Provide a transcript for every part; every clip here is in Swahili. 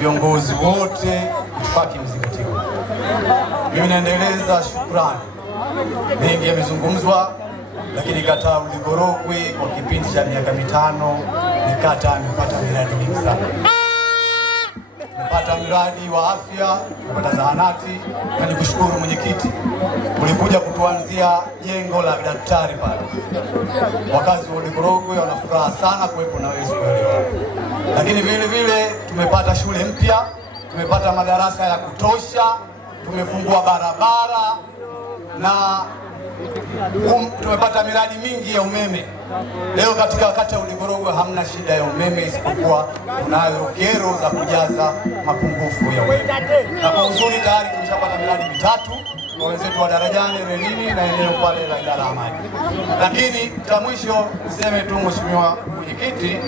viongozi wote itifaki mzingatiwa. Mimi naendeleza shukrani. Mengi yamezungumzwa, lakini kata Uligorogwe kwa kipindi cha miaka 5 ni kata imepata miradi mingi sana. Tumepata miradi wa afya, tumepata zahanati, na nikushukuru mwenyekiti, ulikuja kutuanzia jengo la daktari pale. Wakazi wa Uligorogwe wana furaha sana kuwepo na wewe siku leo. Lakini vile vile tumepata shule mpya, tumepata madarasa ya kutosha, tumefungua barabara na tumepata miradi mingi ya umeme. Leo katika kata ya Uligorogwe hamna shida ya umeme, isipokuwa tunayo kero za kujaza mapungufu ya umeme. Na kwa uzuri tayari tumeshapata miradi 3 kwa wenzetu wa Darajani, Relini na eneo pale la idara ya maji. Lakini cha mwisho niseme tu mheshimiwa mwenyekiti,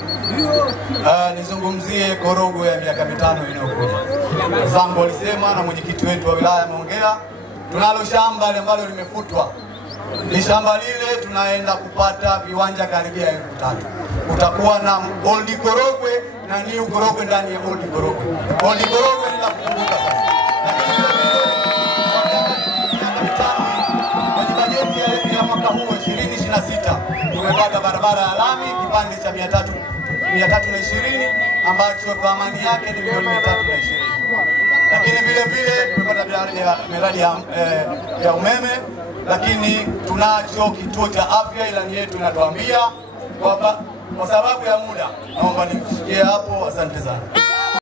nizungumzie Korogwe ya miaka 5 inayokuja. Zangu walisema na mwenyekiti wetu wa wilaya ameongea, tunalo shamba ambalo limefutwa. Ni shamba lile tunaenda kupata viwanja karibia 3000. Utakuwa na Old Korogwe na New Korogwe ndani ya Old Korogwe. Old Korogwe ni la kufunguka sasa. Lakini kwenye bajeti ya mwaka huu 2026 tumepata barabara ya lami kipande cha 320 ambacho thamani yake ni milioni 320. Lakini vile vile tumepata miradi ya umeme, lakini tunacho kituo cha afya. Ilani yetu inatuambia kwamba kwa sababu ya muda naomba nifikie hapo. Asante sana.